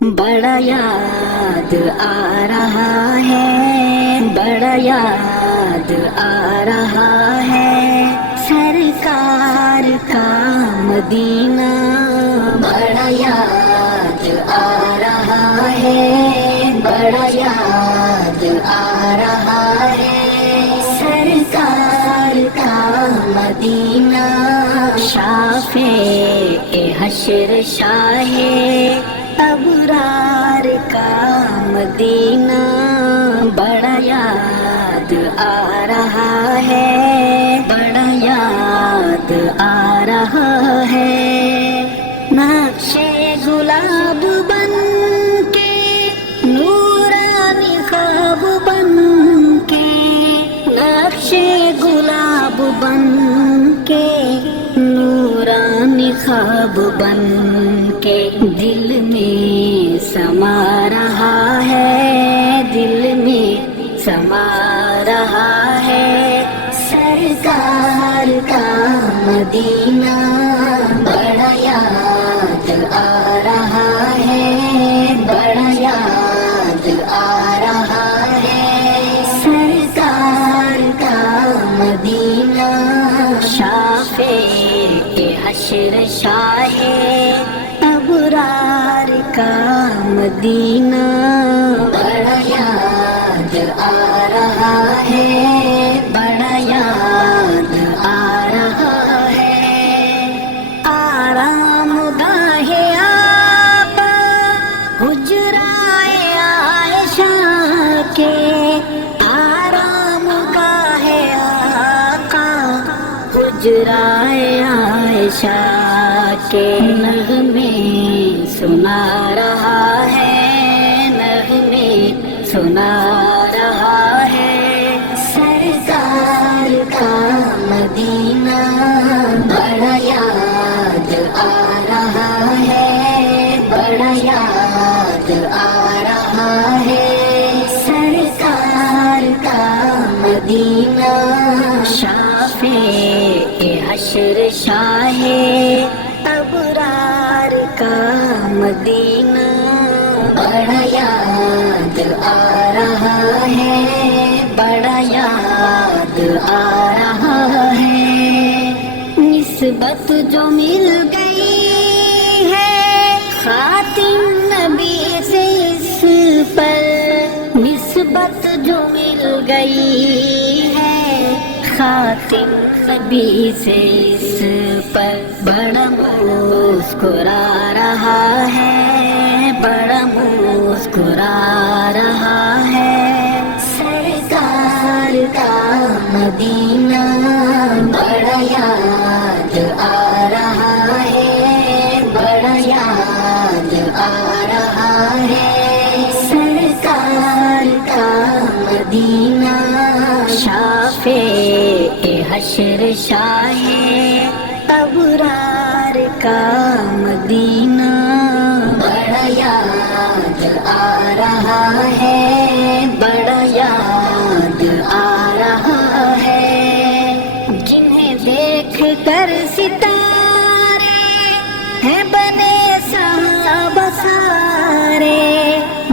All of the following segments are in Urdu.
بڑا یاد آ رہا ہے، بڑا یاد آ رہا ہے سرکار کا مدینہ، بڑا یاد آ رہا ہے، بڑا یاد آ رہا ہے سرکار کا مدینہ، شافع حشر شاہ ابرار کا مدینہ، بڑا یاد آ رہا ہے، بڑا یاد آ رہا ہے، نقش گلاب بن کے نورانی خواب بن کے، نقش گلاب بن کے نورانی خواب بن کے، دل میں سما رہا ہے، دل میں سما رہا ہے سرکار کا مدینہ، بڑا یاد آ رہا ہے، بڑا یاد آ رہا ہے سرکار کا مدینہ، شافع حشر شاہ ابرار کا مدینہ، بڑا یاد آ رہا ہے، بڑا یاد آ رہا ہے، آرام گاہ آقا حجرائے عائشہ کے، آرام گاہ آقا حجرائے عائشہ کے، نغمے سنا رہا ہے، نغمے سنا رہا ہے سرکار کا مدینہ، بڑا یاد آ رہا ہے، بڑا یاد آ رہا ہے سرکار کا مدینہ، شافع حشر شاہ ابرار کا مدینہ، بڑا یاد آ رہا ہے، بڑا یاد آ رہا ہے، نسبت جو مل گئی ہے خاتم نبی سے اس پر، نسبت جو مل گئی ہے خاتم نبی سے اس پر، بڑا مسکرا رہا ہے، بڑا مسکرا رہا ہے سرکار کا مدینہ، بڑا یاد آ رہا ہے، بڑا یاد آ رہا ہے سرکار کا مدینہ، شافع حشر شاہ ابرار کا مدینہ، بڑا یاد آ رہا ہے، بڑا یاد آ رہا ہے، جنہیں دیکھ کر ستارے ہیں بنے صحابہ سارے،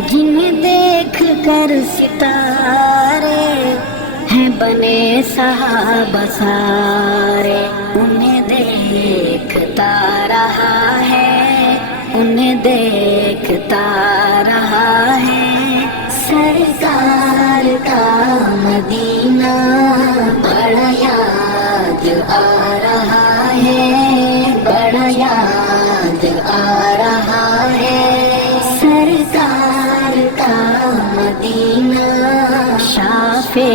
جنہیں دیکھ کر ستارے ہیں بنے صحابہ سارے، انہیں دیکھتا رہا ہے، انہیں دیکھتا رہا ہے سرکار کا مدینہ، بڑا یاد آ رہا ہے، بڑا یاد آ رہا ہے سرکار کا مدینہ، شافع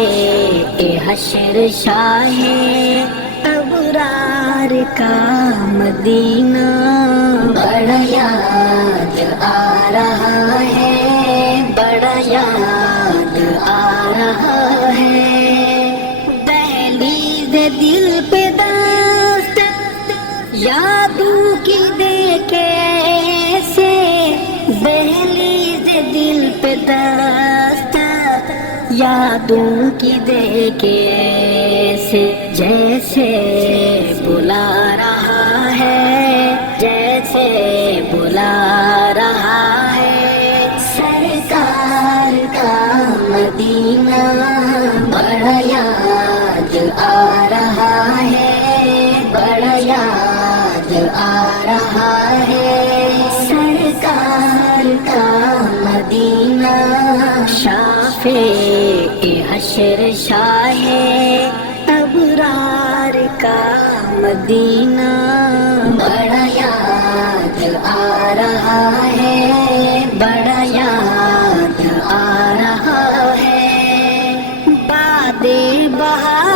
حشر شاہ ابرار کا مدینہ، بڑا یاد آ رہا ہے، بڑا یاد آ رہا ہے، دہلیز دل پہ دست یادوں کی دے کے ایسے، دہلیز دل پہ دست یادوں کی دے کے ایسے، جیسے بلا رہا ہے، جیسے بلا رہا ہے آ رہا ہے سرکار کا مدینہ شافع حشر شاہ ابرار کا مدینہ بڑا یاد آ رہا ہے بڑا یاد آ رہا ہے باد بہار